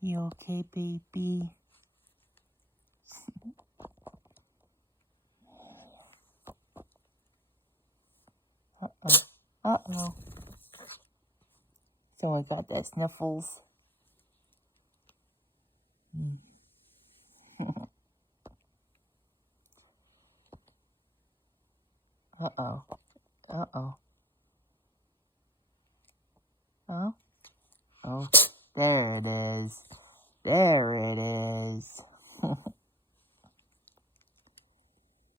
You okay, baby? Uh-oh. Uh-oh. Someone got that sniffles. Uh-oh. Uh-oh. Oh? Oh, there it is. There it is.